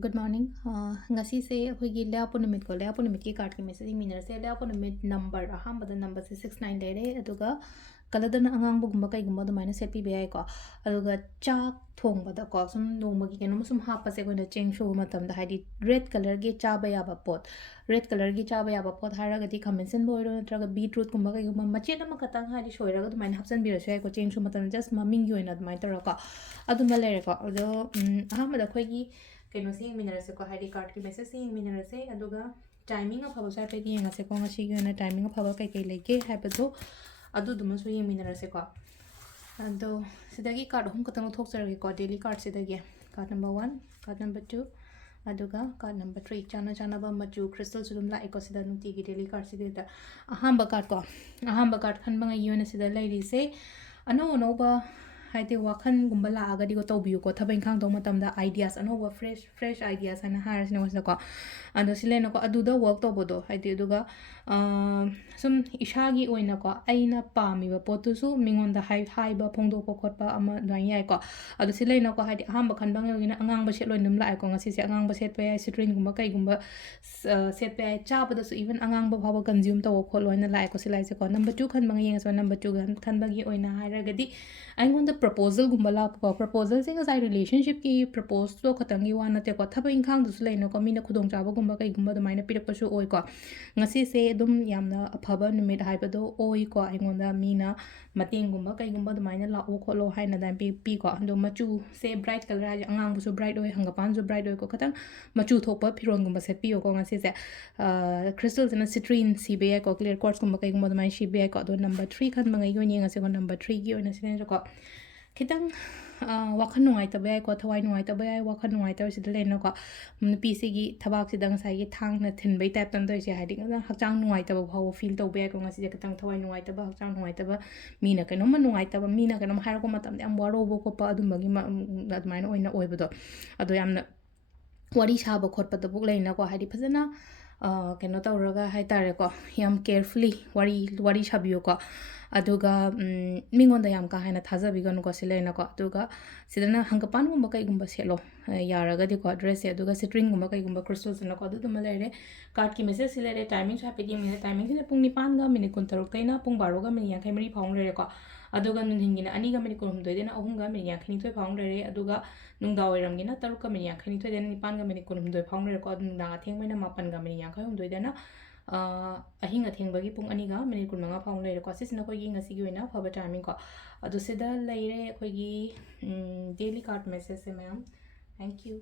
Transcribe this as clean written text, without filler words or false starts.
Good morning. Ngasi se akhoi leapo numit ko leapo numit ki card ki message minner se leapo numit number ahambada number se 69 lere aduga kaladana angang bu gumba kai gumba do minus set pi bai ko aduga chak thong bada ko sum noma gi kenum sum ha pa se ko na cheng show matam da haidi red color gi cha ba ya ba pot red color gi cha ba ya ba pot hara ga di commenson boy ro natra ga beetroot gumba kai gumba mache na makatang haidi shoira ga do min hapsan bi ro sai ko cheng show matam just maming gi oina mai tar ko aduma lere ko ado ahambada khoi gi keno se yengminarase ko haidi card ki message se yengminarase aduga timing of haba pe gi yengase ko ngasi gi na timing of haba kai kai leke habado adu duma su yengminarase ko ado sidagi card hum katang thok sarge ko daily card sidagi card number 1 card number 2 aduga card number 3 chana chana ba machu crystal sudum la eko sida nukti gi daily card sidida ahamba card ko ahamba card khan banga yona sida lairi se ano ba haide wakhan gumba la aga di ko tobiu ko thabai khang do matam da ideas ano wa fresh ideas ana har sino was ko ando sile no ko adu da work to bodo haide duga sum ishagi oina ko aina pami ba potu su mingon da hai ba phongdo ko khot pa ama dai yai ko adu sile no ko haide aham ba khan bang yogina angang ba set loi num la ko ngasi se angang ba set pa ai string gumba kai gumba set pa ai cha ba da su even angang ba bhawa consume to ko loina la ko silai se ko number 2 khan bang yeng so number 2 khan bagi oina haira gadi ꯑꯩꯉꯣꯟꯗ ꯄ꯭ꯔꯄꯣꯖꯜꯒꯨꯝꯕ ꯂꯥꯛꯄ ꯄ꯭ꯔꯄꯣꯖꯜꯁꯦ ꯉꯁꯥꯏ ꯔꯤꯂꯦꯁꯟꯁꯤꯞꯀꯤ ꯄ꯭ꯔꯄꯣꯁꯇꯣ ꯈꯛꯇꯪꯒꯤ ꯋꯥ ꯅꯠꯇꯦꯀꯣ ꯊꯕꯛ ꯏꯪꯈꯥꯡꯗꯁꯨ ꯂꯩꯅꯀꯣ ꯃꯤꯅ ꯈꯨꯗꯣꯡꯆꯥꯕꯒꯨꯝꯕ ꯀꯩꯒꯨꯝꯕ ꯑꯗꯨꯃꯥꯏꯅ ꯄꯤꯔꯛꯄꯁꯨ ꯑꯣꯏꯀꯣ ꯉꯁꯤꯁꯦ ꯑꯗꯨꯝ ꯌꯥꯝꯅ ꯑꯐꯕ ꯅꯨꯃꯤꯠ ꯍꯥꯏꯕꯗꯣ ꯑꯣꯏꯀꯣ ꯑꯩꯉꯣꯟꯗ ꯃꯤꯅ ꯃꯇꯦꯡꯒꯨꯝꯕ ꯀꯩꯒꯨꯝꯕ ꯑꯗꯨꯃꯥꯏꯅ ꯂꯥꯛꯑꯣ ꯈꯣꯠꯂꯣ ꯍꯥꯏꯅ ꯑꯗꯨꯃꯥꯏꯅ ꯄꯤꯀꯣ ꯑꯗꯣ ꯃꯆꯨꯁꯦ ꯕ꯭ꯔꯥꯏꯠ ꯀꯂꯔ ꯍꯥꯏꯁꯦ ꯑꯉꯥꯡꯕꯁꯨ ꯕ꯭ꯔꯥꯏꯠ ꯑꯣꯏ ꯍꯪꯒꯄꯥꯟꯁꯨ ꯕ꯭ꯔꯥꯏꯠ ꯑꯣꯏꯀꯣ ꯈꯤꯇꯪ ꯃꯆꯨ ꯊꯣꯛꯄ ꯐꯤꯔꯣꯟꯒꯨꯝꯕ ꯁꯦꯠꯄꯤꯌꯣꯀꯣ ꯉꯁꯤꯁꯦ ꯈ꯭ꯔꯤꯁꯇꯜꯁꯤꯅ ꯁꯤꯇ꯭ꯔꯤꯟ ꯁꯤꯕ ꯌꯥꯏꯀꯣ ꯀ꯭ꯂꯤꯌꯔ ꯀ꯭ꯋꯥꯔꯠꯁꯀꯨꯝꯕ ꯀꯩꯒꯨꯝꯕ ꯑꯗꯨꯃꯥꯏꯅ ꯁꯤꯕ ꯌꯥꯏꯀꯣ ꯑꯗꯣ ꯅꯝꯕꯔ 3 ꯈꯟꯕꯉꯩꯒꯤ ꯑꯣꯏꯅ ꯌꯦꯡꯉꯁꯦꯀꯣ ꯅꯝꯕꯔ 3ꯒꯤ ꯑꯣꯏꯅ ꯁꯤꯅꯦꯁꯨꯀꯣ ꯈꯤꯇꯪ ꯋꯥꯈꯜ ꯅꯨꯡꯉꯥꯏꯇꯕ ꯌꯥꯏꯀꯣ ꯊꯋꯥꯏ ꯅꯨꯡꯉꯥꯏꯇꯕ ꯌꯥꯏ ꯋꯥꯈꯜ ꯅꯨꯡꯉꯥꯏꯇꯕꯁꯤꯗ ꯂꯩꯅꯀꯣ ꯅꯨꯄꯤꯁꯤꯒꯤ ꯊꯕꯥꯛꯁꯤꯗ ꯉꯁꯥꯏꯒꯤ ꯊꯥꯡꯅ ꯊꯤꯟꯕꯩ ꯇꯥꯏꯞꯇ ꯇꯧꯔꯤꯁꯦ ꯍꯥꯏꯗꯤ ꯍꯛꯆꯥꯡ ꯅꯨꯡꯉꯥꯏꯇꯕ ꯐꯥꯎꯕ ꯐꯤꯜ ꯇꯧꯕ ꯌꯥꯏꯀꯣ ꯉꯁꯤꯁꯦ ꯈꯤꯇꯪ ꯊꯋꯥꯏ ꯅꯨꯡꯉꯥꯏꯇꯕ ꯍꯛꯆꯥꯡ ꯅꯨꯡꯉꯥꯏꯇꯕ ꯃꯤꯅ ꯀꯩꯅꯣꯝꯃ ꯅꯨꯡꯉꯥꯏꯇꯕ ꯃꯤꯅ ꯀꯩꯅꯣꯝ ꯍꯥꯏꯔꯛꯄ ꯃꯇꯝꯗ ꯌꯥꯝ ꯋꯥꯔꯧꯕ ꯈꯣꯠꯄ ꯑꯗꯨꯝꯕꯒꯤ ꯑꯗꯨꯃꯥꯏꯅ ꯑꯣꯏꯅ ꯑꯣꯏꯕꯗꯣ ꯑꯗꯣ ꯌꯥꯝꯅ ꯋꯥꯔꯤ ꯁꯥꯕ ꯈꯣꯠꯄꯗꯕꯨ ꯂꯩꯅꯀꯣ ꯍꯥꯏꯗꯤ ꯐꯖꯅ ꯀꯩꯅꯣ ꯇꯧꯔꯒ ꯍꯥꯏꯇꯥꯔꯦꯀꯣ ꯌꯥꯝ ꯀꯦꯌꯔꯐꯨꯜꯂꯤ ꯋꯥꯔꯤ ꯁꯥꯕꯤꯌꯨꯀꯣ ꯑꯗꯨꯒ ꯃꯤꯉꯣꯟꯗ ꯌꯥꯝ ꯀꯥ ꯍꯦꯟꯅ ꯊꯥꯖꯕꯤꯒꯅꯨꯀꯣ ꯁꯤ ꯂꯩꯅꯀꯣ ꯑꯗꯨꯒ ꯁꯤꯗꯅ ꯍꯪꯒꯄꯥꯟꯒꯨꯝꯕ ꯀꯩꯒꯨꯝꯕ ꯁꯦꯠꯂꯣ ꯌꯥꯔꯒꯗꯤꯀꯣ ꯗ꯭ꯔꯦꯁꯁꯦ ꯑꯗꯨꯒ ꯁꯤꯇ꯭ꯔꯤꯟꯒꯨꯝꯕ ꯀꯩꯒꯨꯝꯕ ꯀ꯭ꯔꯤꯁꯇꯜꯁꯤꯅꯀꯣ ꯑꯗꯨꯗꯨꯃ ꯂꯩꯔꯦ ꯀꯥꯔꯠꯀꯤ ꯃꯦꯁꯦꯖꯁꯤ ꯂꯩꯔꯦ ꯇꯥꯏꯃꯤꯡꯁꯨ ꯍꯥꯏꯐꯦꯠ ꯌꯦꯡꯃꯤꯟꯅ ꯇꯥꯏꯃꯤꯡꯁꯤꯅ ꯄꯨꯡ 9ꯒ ꯃꯤꯅꯤꯠ 23ꯗꯩꯅ ꯄꯨꯡ 12ꯒ ꯃꯤꯅꯤꯠ 54 ꯐꯥꯎ ꯂꯩꯔꯦꯀꯣ ꯑꯗꯨꯒ ꯅꯨꯡꯊꯤꯟꯒꯤꯅ 2ꯒ ꯃꯤꯅꯤꯠ 12ꯗꯩꯅ 3ꯒ ꯃꯤꯅꯤꯠ 52 ꯐꯥꯎ ꯂꯩꯔꯦ ꯑꯗꯨꯒ ꯅꯨꯡꯗꯥꯡꯋꯥꯏꯔꯝꯒꯤꯅ 3ꯒ ꯃꯤꯅꯤꯠ 52ꯗꯩꯅ 9ꯒ ꯃꯤꯅꯤꯠ 12 ꯐꯥꯎ ꯂꯩꯔꯦꯀꯣ ꯑꯗꯨ ꯅꯨꯡꯗꯥꯡ ꯑꯊꯦꯡꯕꯩꯅ 8ꯒ ꯃꯤꯅꯤꯠ 58ꯗꯩꯅ ꯑꯍꯤꯡ ꯑꯊꯦꯡꯕꯒꯤ ꯄꯨꯡ 2ꯒ ꯃꯤꯅꯤꯠ 25 ꯐꯥꯎ ꯂꯩꯔꯦꯀꯣ ꯁꯤꯁꯤꯅ ꯑꯩꯈꯣꯏꯒꯤ ꯉꯁꯤꯒꯤ ꯑꯣꯏꯅ ꯐꯕ ꯇꯥꯏꯃꯤꯡꯀꯣ ꯑꯗꯨ ꯁꯤꯗ ꯂꯩꯔꯦ ꯑꯩꯈꯣꯏꯒꯤ ꯗꯦꯂꯤ ꯀꯥꯔꯠ ꯃꯦꯁꯦꯖꯁꯦ ꯃꯌꯥꯝ ꯊꯦꯡꯛ ꯌꯨ